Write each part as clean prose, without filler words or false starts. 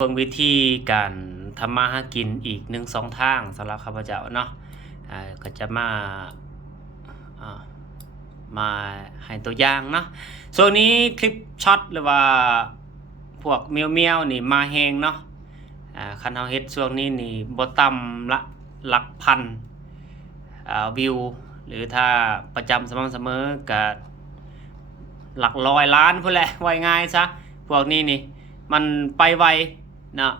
เบิ่งวิธีการทำมาหากินอีก1-2 ทางสำหรับข้าพเจ้าเนาะก็จะมาให้ตัวอย่างเนาะส่วนนี้คลิปช็อตหรือว่าพวกเมียวๆนี่มาแฮงเนาะคันเฮาเฮ็ดช่วงนี้นี่บ่ต่ำละหลักพันวิวหรือถ้าประจำสม่ำเสมอก็หลักร้อยล้านพุ่นแหละว่าง่ายซะพวกนี้นี่มันไปไวเนาะ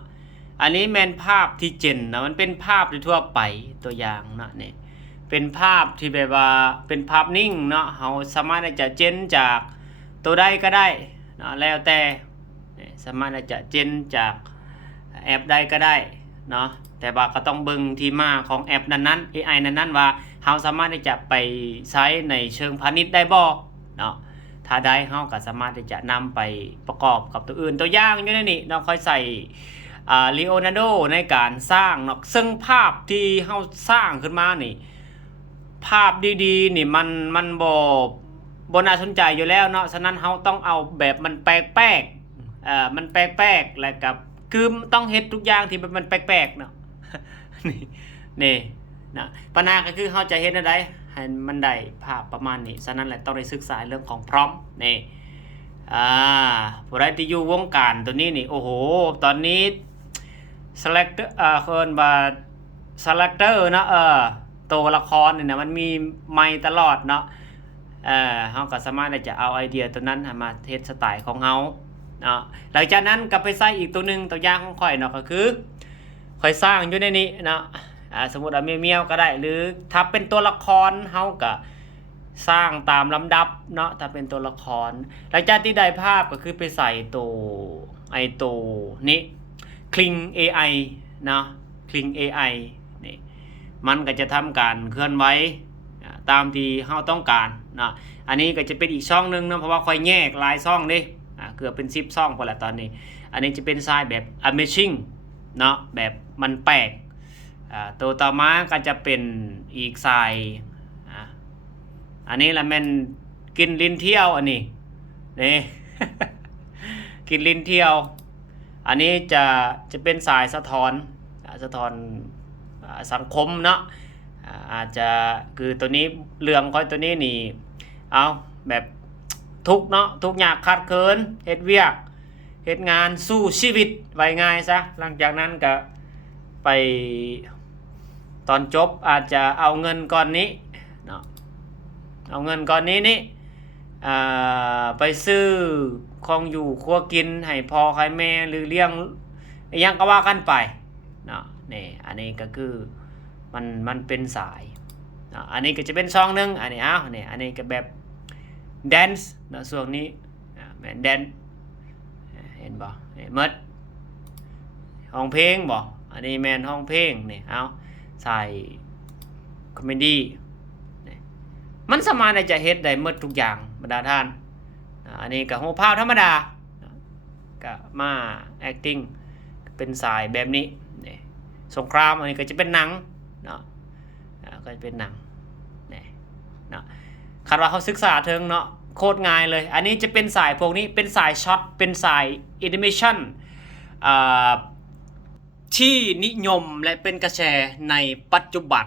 อันนี้แม่นภาพที่เจนนะมันเป็นภาพที่ทั่วไปตัวอย่างเนาะนี่เป็นภาพที่แบบว่าเป็นภาพนิ่งเนาะเฮาสามารถจะเจนจากตัวใดก็ได้เนาะแล้วแต่สามารถจะเจนจากแอปใดก็ได้เนาะแต่ว่าก็ต้องเบิ่งที่มาของแอปนั้นๆ AI นั้นๆว่าเฮาสามารถที่จะไปใช้ในเชิงพาณิชย์ได้บ่เนาะถ้าได้เฮาก็สามารถที่จะนำไปประกอบกับตัวอื่นตัวอย่างอยู่ในนี้เนาะค่อยใส่ลีโอนาร์โดในการสร้างเนาะซึ่งภาพที่เฮาสร้างขึ้นมานี่ภาพดีๆนี่มันบ่น่าสนใจอยู่แล้วเนาะฉะนั้นเฮาต้องเอาแบบมันแปลกๆมันแปลกๆแล้วกับคือต้องเฮ็ดทุกอย่างที่มันแปลกๆเนาะ นี่นะปัญหาก็คือเฮาจะเฮ็ดได้ให้มันได้ภาพประมาณนี้ฉะนั้นแหละต้องได้ศึกษาเรื่องของพร้อมนี่ผู้ใดที่อยู่วงการตัวนี้นี่โอ้โหตอนนี้ selector เพิ่นว่า selector เนาะตัวละครนี่นะมันมีใหม่ตลอดเนาะเฮาก็สามารถที่จะเอาไอเดียตัวนั้นมาเทสสไตล์ของเฮาเนาะหลังจากนั้นก็ไปใส่อีกตัวนึงตัวอย่างของข่อยเนาะก็คือข่อยสร้างอยู่ในนี้เนาะสมมุติว่าเมียวๆก็ได้หรือถ้าเป็นตัวละครเฮาก็สร้างตามลำดับเนาะถ้าเป็นตัวละครหลังจากที่ได้ภาพก็คือไปใส่ตัวนี้คลิง AI เนาะคลิง AI นี่มันก็จะทำการเคลื่อนไหวตามที่เฮาต้องการเนาะอันนี้ก็จะเป็นอีกช่องนึงเนาะเพราะว่าค่อยแยกหลายช่องเด้เกือบเป็น10ช่องพอละตอนนี้อันนี้จะเป็นสายแบบ amazing เนาะแบบมันแปลกตัวต่อมาก็จะเป็นอีกสายอันนี้ละแม่นกินลิ้นเที่ยวอันนี้นี่ กินลิ้นเที่ยวอันนี้จะเป็นสายสะท้อนสังคมเนาะอาจจะคือตัวนี้เรื่องของตัวนี้นี่เอาแบบทุกเนาะทุกยากขัดเคินเฮ็ดเวียกเฮ็ดงานสู้ชีวิตไว้ง่ายซะหลังจากนั้นก็ไปตอนจบอาจจะเอาเงินก้อนนี้เนาะเอาเงินก้อนนี้นี่ไปซื้อของอยู่ครัวกินให้พ่อให้แม่หรือเลี้ยงยังก็ว่ากันไปเนาะนี่อันนี้ก็คือมันเป็นสายเนาะอันนี้ก็จะเป็นช่องนึงอันนี้นี่อันนี้ก็แบบแดนซ์เนาะช่วงนี้แม่นแดนเห็นบ่หมดห้องเพลงบ่อันนี้แม่นห้องเพลงนี่ใส่คอมเมดี้มันสามารถจะเฮ็ดได้หมดทุกอย่างบรรดาท่านอันนี้ก็โหภาพธรรมดาก็มา acting เป็นสายแบบนี้นี่สงครามอันนี้ก็จะเป็นหนังเนาะก็จะเป็นหนังนี่เนาะคาดว่าเขาศึกษาเทิงเนาะโคตรง่ายเลยอันนี้จะเป็นสายพวกนี้เป็นสายช็อตเป็นสายแอนิเมชั่นที่นิยมและเป็นกระแสในปัจจุบัน